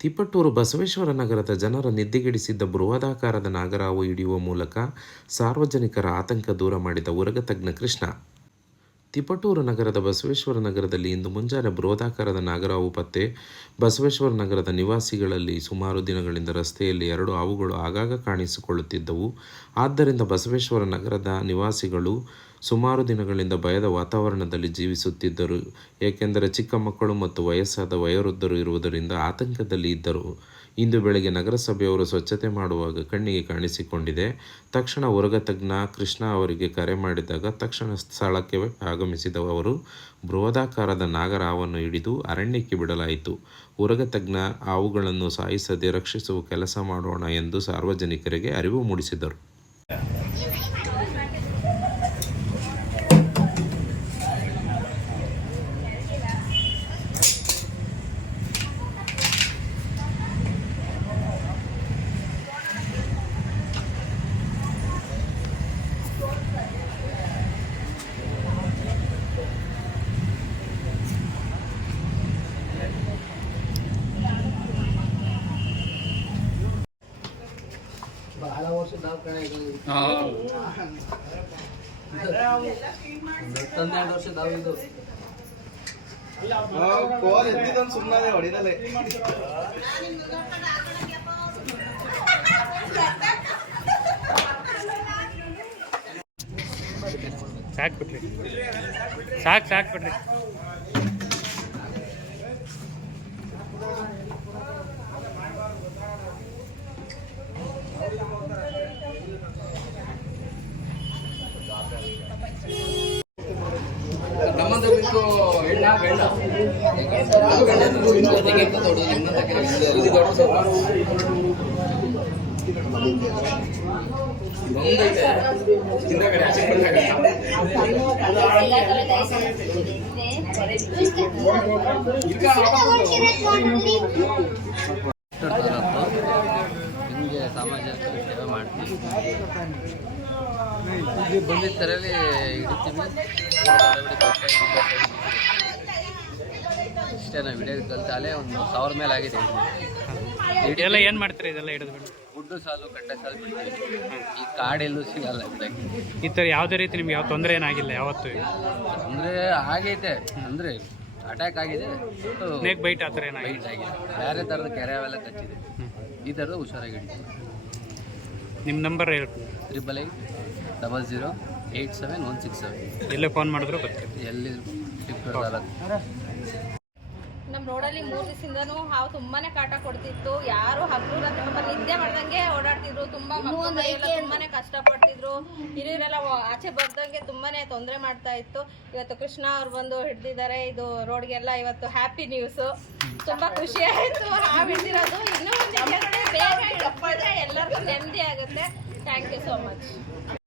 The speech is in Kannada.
ತಿಪಟೂರು ಬಸವೇಶ್ವರ ನಗರದ ಜನರ ನಿದ್ದೆಗೆಡಿಸಿದ್ದ ಬೃಹದಾಕಾರದ ನಾಗರಾವು ಹಿಡಿಯುವ ಮೂಲಕ ಸಾರ್ವಜನಿಕರ ಆತಂಕ ದೂರ ಮಾಡಿದ ಉರಗ ತಜ್ಞ ಕೃಷ್ಣ. ತಿಪಟೂರು ನಗರದ ಬಸವೇಶ್ವರ ನಗರದಲ್ಲಿ ಇಂದು ಮುಂಜಾನೆ ಬೃಹದಾಕಾರದ ನಾಗರಾವು ಪತ್ತೆ. ಬಸವೇಶ್ವರ ನಗರದ ನಿವಾಸಿಗಳಲ್ಲಿ ಸುಮಾರು ದಿನಗಳಿಂದ ರಸ್ತೆಯಲ್ಲಿ 2 ಹಾವುಗಳು ಆಗಾಗ ಕಾಣಿಸಿಕೊಳ್ಳುತ್ತಿದ್ದವು. ಆದ್ದರಿಂದ ಬಸವೇಶ್ವರ ನಗರದ ನಿವಾಸಿಗಳು ಸುಮಾರು ದಿನಗಳಿಂದ ಭಯದ ವಾತಾವರಣದಲ್ಲಿ ಜೀವಿಸುತ್ತಿದ್ದರು. ಏಕೆಂದರೆ ಚಿಕ್ಕ ಮಕ್ಕಳು ಮತ್ತು ವಯಸ್ಸಾದ ವಯೋವೃದ್ಧರು ಇರುವುದರಿಂದ ಆತಂಕದಲ್ಲಿ ಇದ್ದರು. ಇಂದು ಬೆಳಗ್ಗೆ ನಗರಸಭೆಯವರು ಸ್ವಚ್ಛತೆ ಮಾಡುವಾಗ ಕಣ್ಣಿಗೆ ಕಾಣಿಸಿಕೊಂಡಿದೆ. ತಕ್ಷಣ ಉರಗ ತಜ್ಞ ಕೃಷ್ಣ ಅವರಿಗೆ ಕರೆ ಮಾಡಿದಾಗ ತಕ್ಷಣ ಸ್ಥಳಕ್ಕೆ ಆಗಮಿಸಿದ ಅವರು ಬೃಹದಾಕಾರದ ನಾಗರಾವನ್ನು ಹಿಡಿದು ಅರಣ್ಯಕ್ಕೆ ಬಿಡಲಾಯಿತು. ಉರಗ ತಜ್ಞ ಹಾವುಗಳನ್ನು ಸಾಯಿಸದೆ ರಕ್ಷಿಸುವ ಕೆಲಸ ಮಾಡೋಣ ಎಂದು ಸಾರ್ವಜನಿಕರಿಗೆ ಅರಿವು ಮೂಡಿಸಿದರು. ಬಹಳ ವರ್ಷ ನಾವು ತಂದೆರಡು ವರ್ಷ ನಾವು ಇದು ಕೋಲ್ ಎದ್ದಿದ್ದೊಂದು ಸುಮ್ಮನೆ ಹೊಡಿದಲೆ ಸಾಕು ಬಿಟ್ರಿ ಸಾಕು ಬಿಟ್ರಿ. ನಮ್ಮದು ಬಿಟ್ಟು ಹೆಣ್ಣ ಗಂಡ ನಿಮಗೆ ಸಾಮಾಜಿಕ ಸೇವೆ ಮಾಡ್ತೀವಿ. ಇಲ್ಲಿ ಬಂದಿದ್ದರಲ್ಲಿ ಹಿಡಿತೀವಿ. ಇಷ್ಟೇ ನಾವು ಹಿಡಿಯೋದು ಕಲ್ತಾಲೆ 1,000 ಮೇಲೆ ಆಗಿದೆ. ಇದೆಲ್ಲ ಏನು ಮಾಡ್ತೀರಿ? ಇದೆಲ್ಲ ಹಿಡಿದು ಗುಡ್ಡು ಸಾಲು ಕಟ್ಟೆ ಸಾಲು ಬಿಡ್ತೀವಿ. ಈ ಕಾಡೆಲ್ಲೂ ಸಿಗಲ್ಲ ಬಿಡಕ್ಕೆ. ಈ ಥರ ಯಾವುದೇ ರೀತಿ ನಿಮ್ಗೆ ಯಾವ ತೊಂದರೆ ಏನಾಗಿಲ್ಲ ಯಾವತ್ತು? ಅಂದರೆ ಆಗೈತೆ, ಅಂದರೆ ಅಟ್ಯಾಕ್ ಆಗಿದೆ, ಸ್ನೇಕ್ ಬೈಟ್ ಆ ಥರ ಏನಾಗಿದೆ? ಬೈಟ್ ಆಗಿದೆ. ಬೇರೆ ಥರದ ಕೆರೆ ಅವೆಲ್ಲ ಕಚ್ಚಿದೆ. ಈ ಥರದ ಹುಷಾರಾಗಿ ಹಿಡಿತೀವಿ. ನಿಮ್ಮ ನಂಬರ್ ಹೇಳ್ತೀವಿ 888087 ಎಲ್ಲೇ ಫೋನ್ ಮಾಡಿದ್ರು ಬರ್ತೀವಿ. ಎಲ್ಲಿ ನಮ್ಮ ರೋಡಲ್ಲಿ 3 ದಿವಸದಿಂದನೂ ಹಾವು ತುಂಬಾನೇ ಕಾಟ ಕೊಡ್ತಿತ್ತು. ಯಾರು ಹಗ್ಲು ರಾತ್ರಿ ಪಾಪ ನಿದ್ದೆ ಮಾಡ್ದಂಗೆ ಓಡಾಡ್ತಿದ್ರು. ತುಂಬಾ ಮಕ್ಕಳೆಲ್ಲ ತುಂಬಾನೇ ಕಷ್ಟಪಡ್ತಿದ್ರು. ಹಿರಿಯರೆಲ್ಲ ಆಚೆ ಬರ್ದಂಗೆ ತುಂಬಾನೇ ತೊಂದರೆ ಮಾಡ್ತಾ ಇತ್ತು. ಇವತ್ತು ಕೃಷ್ಣ ಅವ್ರು ಬಂದು ಹಿಡ್ದಿದ್ದಾರೆ. ಇದು ರೋಡ್ಗೆಲ್ಲ ಇವತ್ತು ಹ್ಯಾಪಿ ನ್ಯೂಸ್. ತುಂಬಾ ಖುಷಿ ಆಯ್ತು ಹಾವು ಹಿಡ್ದಿರೋದು. ಇನ್ನೂ ಬೇಗ ಎಲ್ಲರಿಗೂ ನೆಮ್ಮದಿ ಆಗುತ್ತೆ. Thank you so much.